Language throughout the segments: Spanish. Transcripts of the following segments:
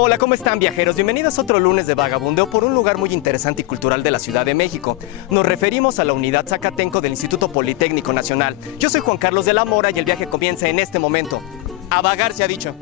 Hola, ¿cómo están, viajeros? Bienvenidos a otro lunes de vagabundeo por un lugar muy interesante y cultural de la Ciudad de México. Nos referimos a la Unidad Zacatenco del Instituto Politécnico Nacional. Yo soy Juan Carlos de la Mora y el viaje comienza en este momento. A vagar se ha dicho.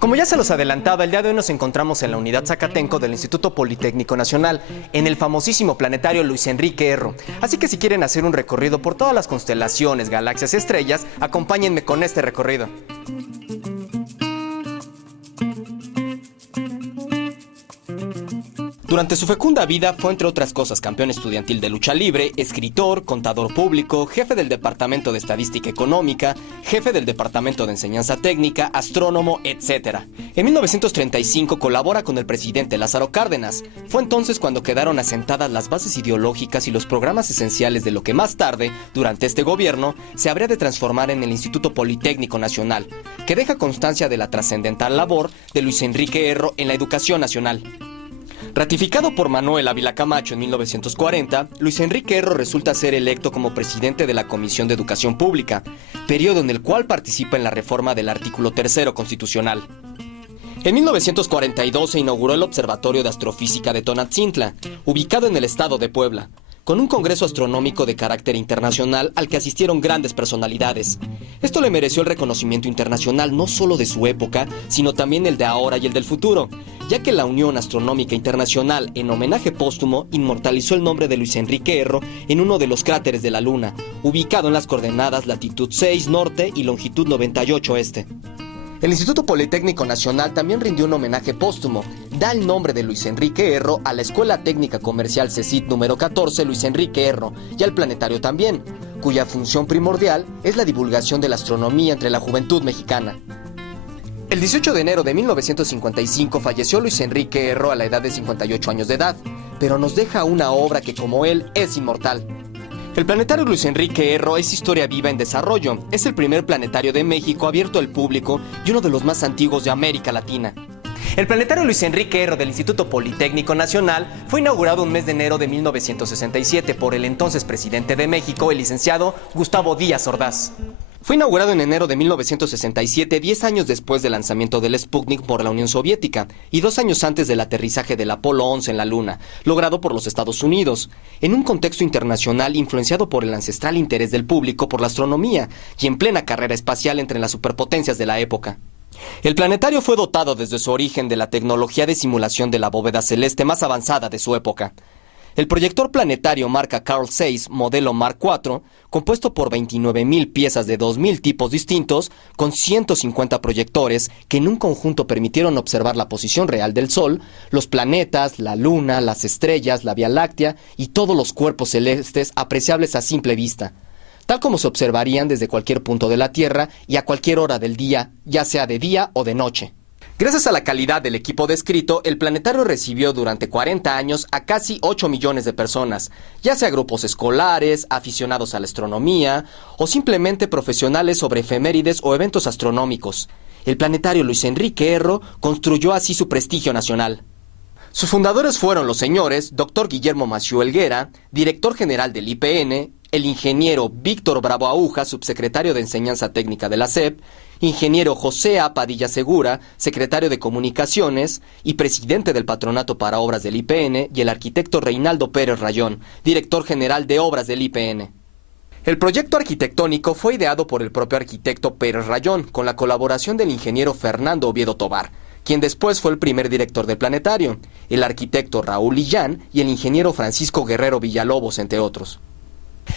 Como ya se los adelantaba, el día de hoy nos encontramos en la Unidad Zacatenco del Instituto Politécnico Nacional, en el famosísimo planetario Luis Enrique Erro. Así que si quieren hacer un recorrido por todas las constelaciones, galaxias y estrellas, acompáñenme con este recorrido. Durante su fecunda vida fue, entre otras cosas, campeón estudiantil de lucha libre, escritor, contador público, jefe del Departamento de Estadística Económica, jefe del Departamento de Enseñanza Técnica, astrónomo, etc. En 1935 colabora con el presidente Lázaro Cárdenas. Fue entonces cuando quedaron asentadas las bases ideológicas y los programas esenciales de lo que más tarde, durante este gobierno, se habría de transformar en el Instituto Politécnico Nacional, que deja constancia de la trascendental labor de Luis Enrique Erro en la educación nacional. Ratificado por Manuel Ávila Camacho en 1940, Luis Enrique Erro resulta ser electo como presidente de la Comisión de Educación Pública, periodo en el cual participa en la reforma del artículo 3 constitucional. En 1942 se inauguró el Observatorio de Astrofísica de Tonatzintla, ubicado en el estado de Puebla, con un congreso astronómico de carácter internacional al que asistieron grandes personalidades. Esto le mereció el reconocimiento internacional no solo de su época, sino también el de ahora y el del futuro, ya que la Unión Astronómica Internacional, en homenaje póstumo, inmortalizó el nombre de Luis Enrique Erro en uno de los cráteres de la Luna, ubicado en las coordenadas latitud 6 norte y longitud 98 este. El Instituto Politécnico Nacional también rindió un homenaje póstumo. Da el nombre de Luis Enrique Erro a la Escuela Técnica Comercial CECIT número 14 Luis Enrique Erro y al planetario también, cuya función primordial es la divulgación de la astronomía entre la juventud mexicana. El 18 de enero de 1955 falleció Luis Enrique Erro a la edad de 58 años de edad, pero nos deja una obra que, como él, es inmortal. El planetario Luis Enrique Erro es historia viva en desarrollo. Es el primer planetario de México abierto al público y uno de los más antiguos de América Latina. El planetario Luis Enrique Erro del Instituto Politécnico Nacional fue inaugurado un mes de enero de 1967 por el entonces presidente de México, el licenciado Gustavo Díaz Ordaz. Fue inaugurado en enero de 1967, 10 años después del lanzamiento del Sputnik por la Unión Soviética y 2 años antes del aterrizaje del Apolo 11 en la Luna, logrado por los Estados Unidos, en un contexto internacional influenciado por el ancestral interés del público por la astronomía y en plena carrera espacial entre las superpotencias de la época. El planetario fue dotado desde su origen de la tecnología de simulación de la bóveda celeste más avanzada de su época. El proyector planetario marca Carl Zeiss modelo Mark IV, compuesto por 29.000 piezas de 2.000 tipos distintos, con 150 proyectores que en un conjunto permitieron observar la posición real del Sol, los planetas, la Luna, las estrellas, la Vía Láctea y todos los cuerpos celestes apreciables a simple vista, tal como se observarían desde cualquier punto de la Tierra y a cualquier hora del día, ya sea de día o de noche. Gracias a la calidad del equipo descrito, el planetario recibió durante 40 años a casi 8 millones de personas, ya sea grupos escolares, aficionados a la astronomía o simplemente profesionales sobre efemérides o eventos astronómicos. El planetario Luis Enrique Erro construyó así su prestigio nacional. Sus fundadores fueron los señores Dr. Guillermo Massieu Helguera, director general del IPN, el ingeniero Víctor Bravo Aúja, subsecretario de Enseñanza Técnica de la SEP, ingeniero José A. Padilla Segura, secretario de Comunicaciones y presidente del Patronato para Obras del IPN, y el arquitecto Reinaldo Pérez Rayón, director general de Obras del IPN. El proyecto arquitectónico fue ideado por el propio arquitecto Pérez Rayón, con la colaboración del ingeniero Fernando Oviedo Tobar, quien después fue el primer director del planetario, el arquitecto Raúl Illán y el ingeniero Francisco Guerrero Villalobos, entre otros.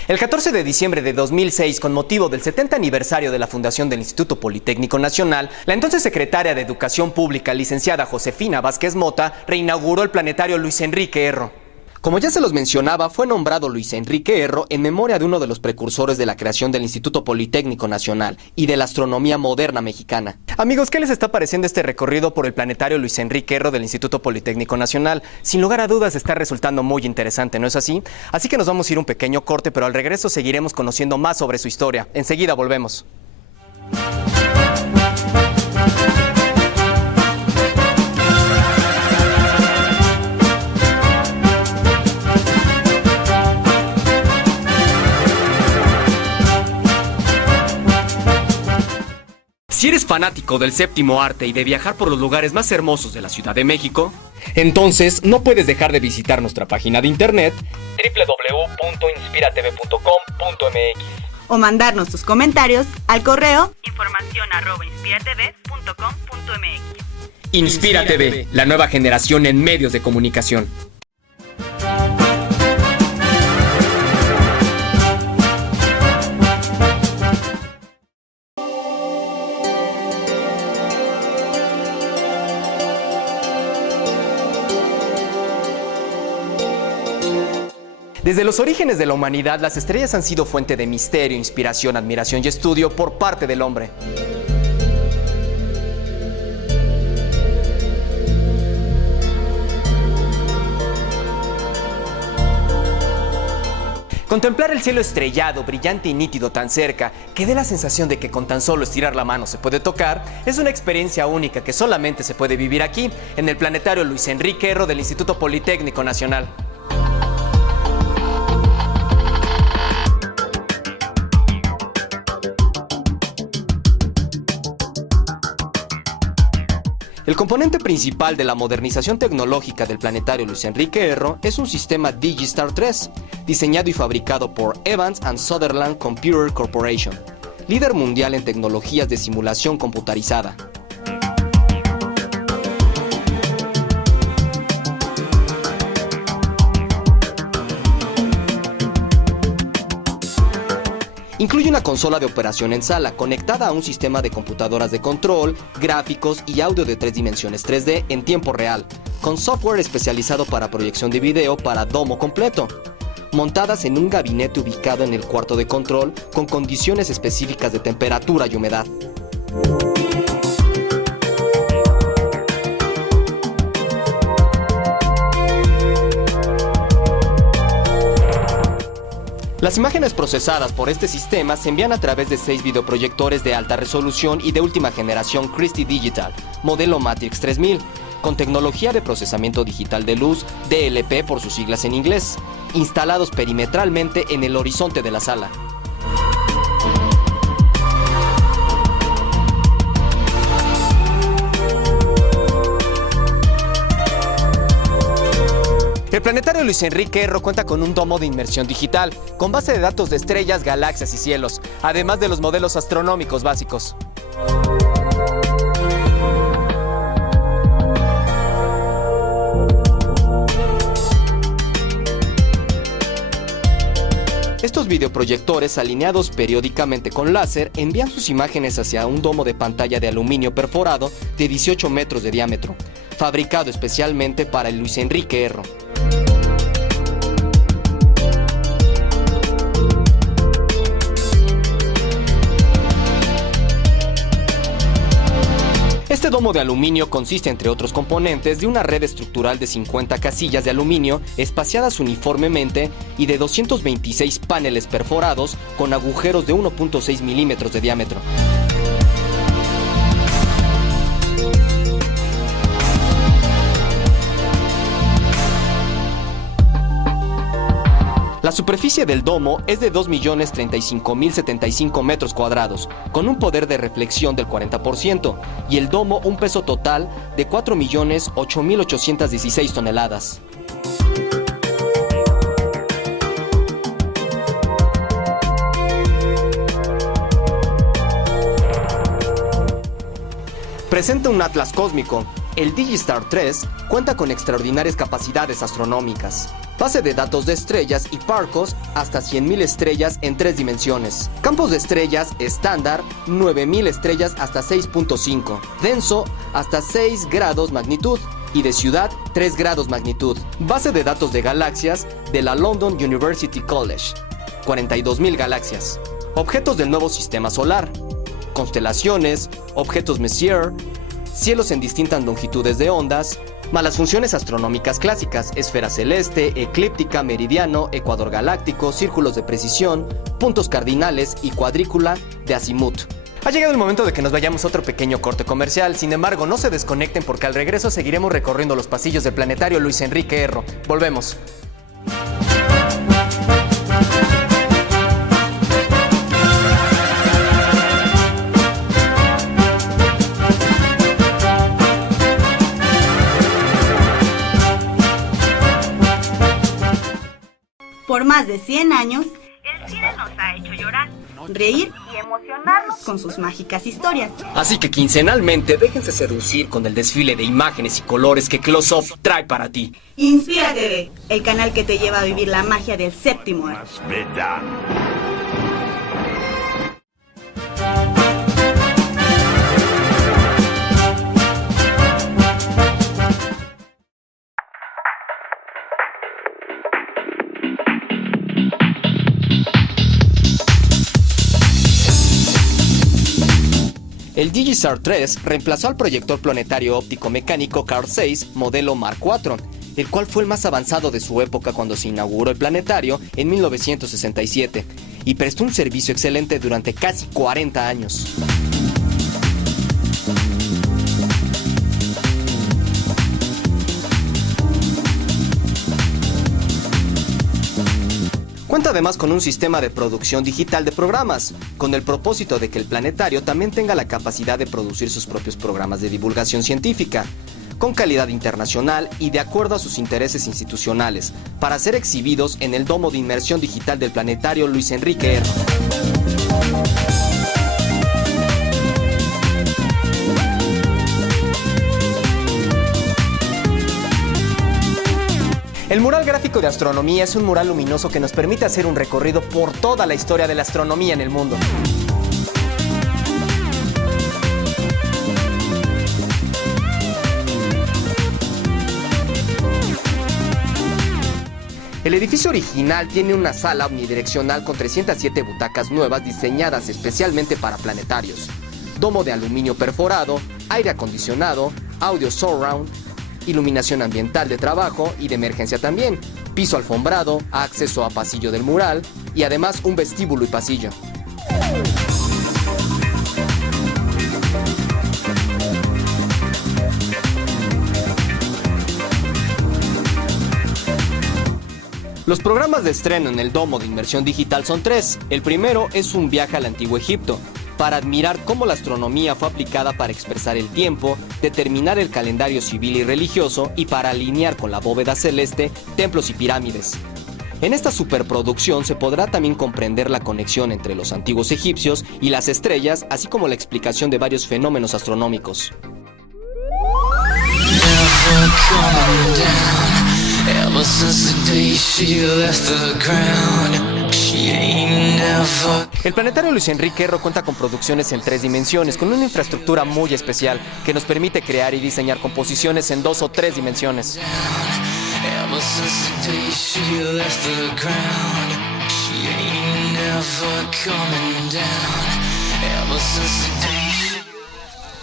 El 14 de diciembre de 2006, con motivo del 70 aniversario de la fundación del Instituto Politécnico Nacional, la entonces secretaria de Educación Pública, licenciada Josefina Vázquez Mota, reinauguró el planetario Luis Enrique Erro. Como ya se los mencionaba, fue nombrado Luis Enrique Erro en memoria de uno de los precursores de la creación del Instituto Politécnico Nacional y de la astronomía moderna mexicana. Amigos, ¿qué les está pareciendo este recorrido por el planetario Luis Enrique Erro del Instituto Politécnico Nacional? Sin lugar a dudas está resultando muy interesante, ¿no es así? Así que nos vamos a ir un pequeño corte, pero al regreso seguiremos conociendo más sobre su historia. Enseguida volvemos. Si eres fanático del séptimo arte y de viajar por los lugares más hermosos de la Ciudad de México, entonces no puedes dejar de visitar nuestra página de internet www.inspiratv.com.mx o mandarnos tus comentarios al correo informacion@inspiratv.com.mx. Inspira TV, la nueva generación en medios de comunicación. Desde los orígenes de la humanidad, las estrellas han sido fuente de misterio, inspiración, admiración y estudio por parte del hombre. Contemplar el cielo estrellado, brillante y nítido tan cerca, que dé la sensación de que con tan solo estirar la mano se puede tocar, es una experiencia única que solamente se puede vivir aquí, en el planetario Luis Enrique Erro del Instituto Politécnico Nacional. El componente principal de la modernización tecnológica del planetario Luis Enrique Erro es un sistema Digistar 3, diseñado y fabricado por Evans & Sutherland Computer Corporation, líder mundial en tecnologías de simulación computarizada. Incluye una consola de operación en sala conectada a un sistema de computadoras de control, gráficos y audio de 3 dimensiones 3D en tiempo real, con software especializado para proyección de video para domo completo, montadas en un gabinete ubicado en el cuarto de control con condiciones específicas de temperatura y humedad. Las imágenes procesadas por este sistema se envían a través de 6 videoproyectores de alta resolución y de última generación Christie Digital, modelo Matrix 3000, con tecnología de procesamiento digital de luz, DLP por sus siglas en inglés, instalados perimetralmente en el horizonte de la sala. El planetario Luis Enrique Erro cuenta con un domo de inmersión digital, con base de datos de estrellas, galaxias y cielos, además de los modelos astronómicos básicos. Estos videoproyectores, alineados periódicamente con láser, envían sus imágenes hacia un domo de pantalla de aluminio perforado de 18 metros de diámetro, fabricado especialmente para el Luis Enrique Erro. Este domo de aluminio consiste, entre otros componentes, de una red estructural de 50 casillas de aluminio espaciadas uniformemente y de 226 paneles perforados con agujeros de 1.6 milímetros de diámetro. La superficie del domo es de 2.035.075 metros cuadrados, con un poder de reflexión del 40%, y el domo un peso total de 4.008.816 toneladas. Presenta un atlas cósmico. El Digistar 3 cuenta con extraordinarias capacidades astronómicas. Base de datos de estrellas y Parcos hasta 100.000 estrellas en 3 dimensiones. Campos de estrellas estándar 9.000 estrellas hasta 6.5. Denso hasta 6 grados magnitud. Y de ciudad 3 grados magnitud. Base de datos de galaxias de la London University College. 42.000 galaxias. Objetos del nuevo sistema solar. Constelaciones, objetos Messier, cielos en distintas longitudes de ondas, más las funciones astronómicas clásicas, esfera celeste, eclíptica, meridiano, ecuador galáctico, círculos de precisión, puntos cardinales y cuadrícula de azimut. Ha llegado el momento de que nos vayamos a otro pequeño corte comercial. Sin embargo, no se desconecten porque al regreso seguiremos recorriendo los pasillos del planetario Luis Enrique Erro. Volvemos. Por más de 100 años, el cine nos ha hecho llorar, reír y emocionarnos con sus mágicas historias. Así que quincenalmente déjense seducir con el desfile de imágenes y colores que Close Up trae para ti. Inspira TV, el canal que te lleva a vivir la magia del séptimo arte. El Digistar 3 reemplazó al proyector planetario óptico mecánico Carl 6 modelo Mark IV, el cual fue el más avanzado de su época cuando se inauguró el planetario en 1967, y prestó un servicio excelente durante casi 40 años. Cuenta además con un sistema de producción digital de programas, con el propósito de que el planetario también tenga la capacidad de producir sus propios programas de divulgación científica, con calidad internacional y de acuerdo a sus intereses institucionales, para ser exhibidos en el domo de inmersión digital del planetario Luis Enrique Erro. El mural gráfico de astronomía es un mural luminoso que nos permite hacer un recorrido por toda la historia de la astronomía en el mundo. El edificio original tiene una sala omnidireccional con 307 butacas nuevas diseñadas especialmente para planetarios, domo de aluminio perforado, aire acondicionado, audio surround, iluminación ambiental de trabajo y de emergencia también, piso alfombrado, acceso a pasillo del mural y además un vestíbulo y pasillo. Los programas de estreno en el domo de inmersión digital son 3. El primero es un viaje al antiguo Egipto, para admirar cómo la astronomía fue aplicada para expresar el tiempo, determinar el calendario civil y religioso y para alinear con la bóveda celeste templos y pirámides. En esta superproducción se podrá también comprender la conexión entre los antiguos egipcios y las estrellas, así como la explicación de varios fenómenos astronómicos. El planetario Luis Enrique Erro cuenta con producciones en 3 dimensiones, con una infraestructura muy especial que nos permite crear y diseñar composiciones en 2 o 3 dimensiones.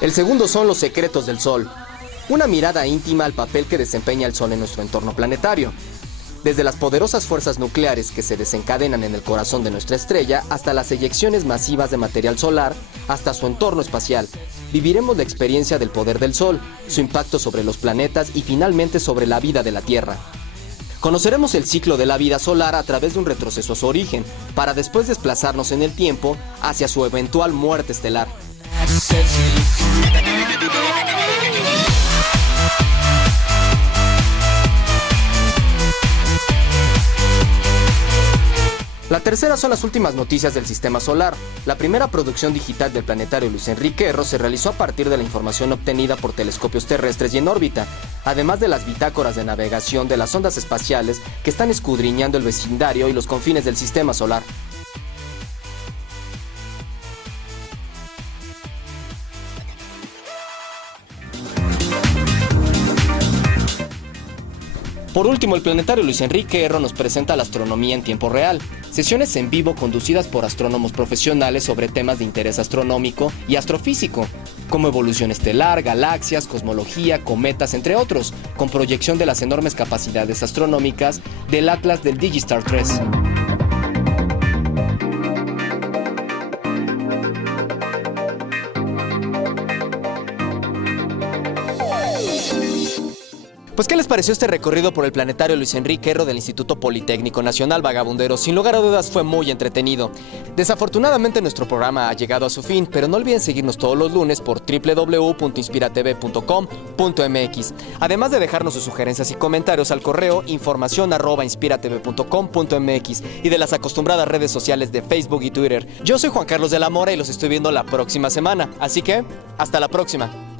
El segundo son los secretos del Sol, una mirada íntima al papel que desempeña el Sol en nuestro entorno planetario. Desde las poderosas fuerzas nucleares que se desencadenan en el corazón de nuestra estrella hasta las eyecciones masivas de material solar, hasta su entorno espacial, viviremos la experiencia del poder del Sol, su impacto sobre los planetas y finalmente sobre la vida de la Tierra. Conoceremos el ciclo de la vida solar a través de un retroceso a su origen, para después desplazarnos en el tiempo hacia su eventual muerte estelar. La tercera son las últimas noticias del sistema solar. La primera producción digital del planetario Luis Enrique Erro se realizó a partir de la información obtenida por telescopios terrestres y en órbita, además de las bitácoras de navegación de las ondas espaciales que están escudriñando el vecindario y los confines del sistema solar. Por último, el planetario Luis Enrique Erro nos presenta la astronomía en tiempo real, sesiones en vivo conducidas por astrónomos profesionales sobre temas de interés astronómico y astrofísico, como evolución estelar, galaxias, cosmología, cometas, entre otros, con proyección de las enormes capacidades astronómicas del Atlas del Digistar 3. Pues, ¿qué les pareció este recorrido por el planetario Luis Enrique Erro del Instituto Politécnico Nacional Vagabundero? Sin lugar a dudas fue muy entretenido. Desafortunadamente nuestro programa ha llegado a su fin, pero no olviden seguirnos todos los lunes por www.inspiratv.com.mx. Además de dejarnos sus sugerencias y comentarios al correo informacion@inspiratv.com.mx y de las acostumbradas redes sociales de Facebook y Twitter. Yo soy Juan Carlos de la Mora y los estoy viendo la próxima semana, así que hasta la próxima.